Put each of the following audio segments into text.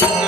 Thank you.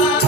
Thank you.